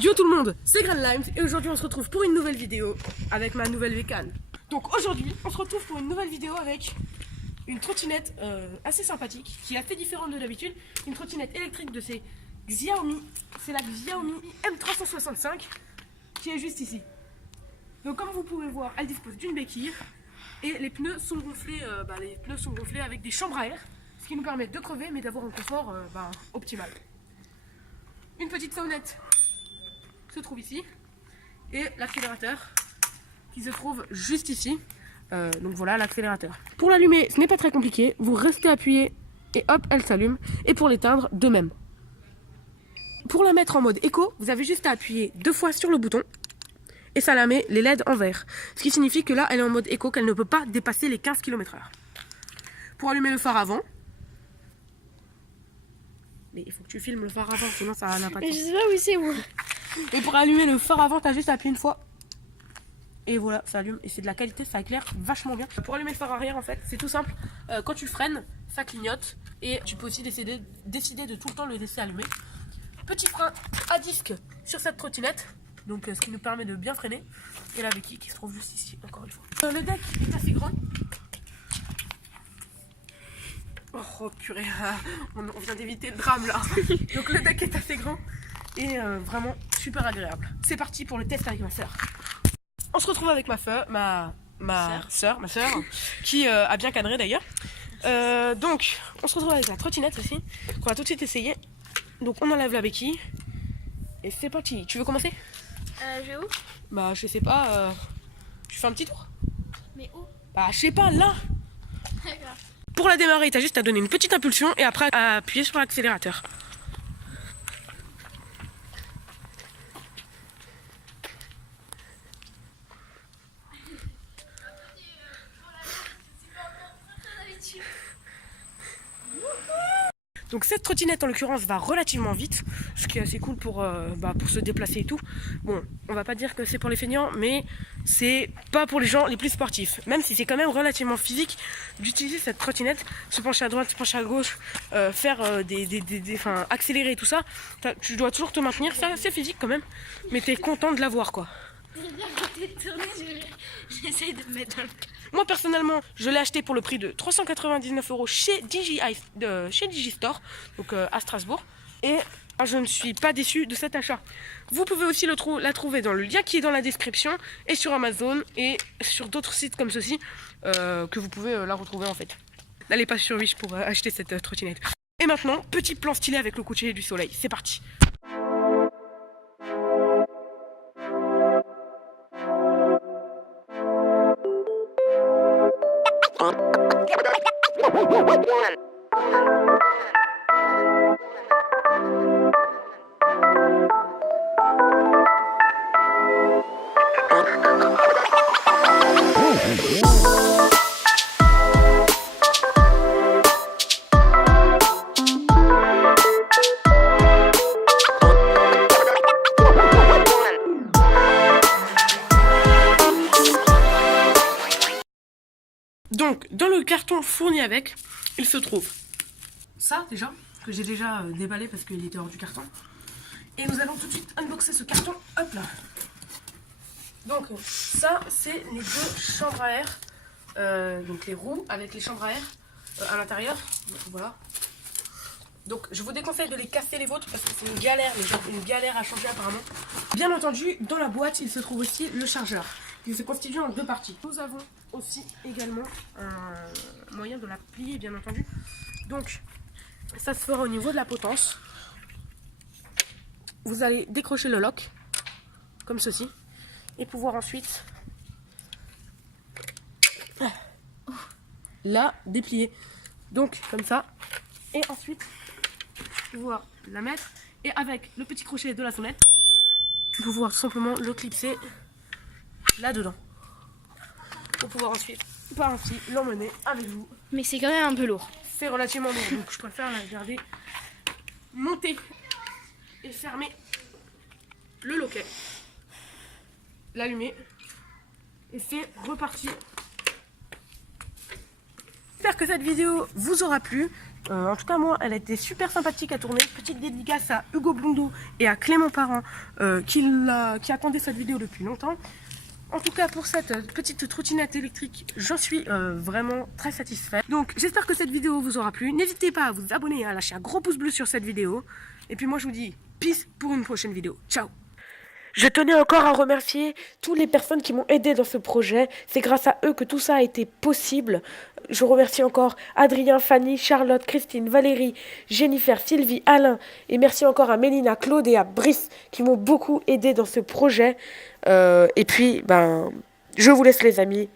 Yo tout le monde, c'est Grandlimes et aujourd'hui on se retrouve pour une nouvelle vidéo avec ma nouvelle bécane. Donc aujourd'hui on se retrouve pour une nouvelle vidéo avec une trottinette assez sympathique qui est assez différente de d'habitude. Une trottinette électrique de ces Xiaomi, c'est la Xiaomi M365 qui est juste ici. Donc comme vous pouvez voir, elle dispose d'une béquille et les pneus sont gonflés, avec des chambres à air, ce qui nous permet de crever mais d'avoir un confort optimal. Une petite sonnette se trouve ici et l'accélérateur qui se trouve juste ici. Donc voilà l'accélérateur. Pour l'allumer, ce n'est pas très compliqué. Vous restez appuyé et hop, elle s'allume. Et pour l'éteindre, de même. Pour la mettre en mode éco, vous avez juste à appuyer 2 fois sur le bouton et ça la met les LED en vert. Ce qui signifie que là, elle est en mode éco, qu'elle ne peut pas dépasser les 15 km/h. Pour allumer le phare avant, mais il faut que tu filmes le phare avant, sinon ça n'a pas de sens. Je sais pas où c'est moi. Et pour allumer le phare avant, t'as juste à appuyer une fois. Et voilà, ça allume. Et c'est de la qualité, ça éclaire vachement bien. Pour allumer le phare arrière, en fait, c'est tout simple. Quand tu freines, ça clignote. Et tu peux aussi décider de tout le temps le laisser allumer. Petit frein à disque sur cette trottinette. Donc ce qui nous permet de bien freiner. Et la béquille qui se trouve juste ici, encore une fois. Le deck est assez grand. Oh purée, on vient d'éviter le drame là. Donc le deck est assez grand. Et vraiment super agréable. C'est parti pour le test avec ma soeur. On se retrouve avec ma soeur qui a bien cadré d'ailleurs. Donc on se retrouve avec la trottinette aussi qu'on va tout de suite essayer. Donc on enlève la béquille et c'est parti. Tu veux commencer? Je vais où? Bah je sais pas. Tu fais un petit tour? Mais où? Bah je sais pas, là. D'accord. Pour la démarrer, t'as juste à donner une petite impulsion et après à appuyer sur l'accélérateur. Donc cette trottinette en l'occurrence va relativement vite, ce qui est assez cool pour se déplacer et tout. Bon, on va pas dire que c'est pour les feignants, mais c'est pas pour les gens les plus sportifs. Même si c'est quand même relativement physique d'utiliser cette trottinette, se pencher à droite, se pencher à gauche, faire accélérer et tout ça. Tu dois toujours te maintenir, c'est assez physique quand même, mais t'es content de l'avoir quoi. J'essaie de me mettre dans le... Moi personnellement, je l'ai acheté pour le prix de 399 € chez Digistore, donc à Strasbourg. Et je ne suis pas déçue de cet achat. Vous pouvez aussi la trouver dans le lien qui est dans la description et sur Amazon et sur d'autres sites comme ceci que vous pouvez la retrouver en fait. N'allez pas sur Wish pour acheter cette trottinette. Et maintenant, petit plan stylé avec le coucher du soleil. C'est parti. Donc, dans le carton fourni avec, il se trouve ça déjà, que j'ai déjà déballé parce qu'il était hors du carton. Et nous allons tout de suite unboxer ce carton, hop là. Donc ça, c'est les 2 chambres à air, donc les roues avec les chambres à air à l'intérieur. Voilà. Donc je vous déconseille de les casser les vôtres parce que c'est une galère à changer apparemment. Bien entendu, dans la boîte, il se trouve aussi le chargeur, qui se constitue en 2 parties. Nous avons aussi également un moyen de la plier, bien entendu. Donc, ça se fera au niveau de la potence. Vous allez décrocher le lock, comme ceci, et pouvoir ensuite, la déplier. Donc, comme ça, et ensuite, pouvoir la mettre, et avec le petit crochet de la sonnette, pouvoir simplement le clipser là-dedans. Pour pouvoir ensuite, par ainsi, l'emmener avec vous. Mais c'est quand même un peu lourd. C'est relativement lourd, donc je préfère la garder montée et fermer le loquet, l'allumer et c'est reparti. J'espère que cette vidéo vous aura plu. En tout cas, moi, elle a été super sympathique à tourner. Petite dédicace à Hugo Blondeau et à Clément Parent qui attendaient cette vidéo depuis longtemps. En tout cas, pour cette petite trottinette électrique, j'en suis vraiment très satisfait. Donc, j'espère que cette vidéo vous aura plu. N'hésitez pas à vous abonner et à lâcher un gros pouce bleu sur cette vidéo. Et puis moi, je vous dis peace pour une prochaine vidéo. Ciao! Je tenais encore à remercier toutes les personnes qui m'ont aidé dans ce projet. C'est grâce à eux que tout ça a été possible. Je remercie encore Adrien, Fanny, Charlotte, Christine, Valérie, Jennifer, Sylvie, Alain. Et merci encore à Mélina, Claude et à Brice qui m'ont beaucoup aidé dans ce projet. Et puis, je vous laisse les amis.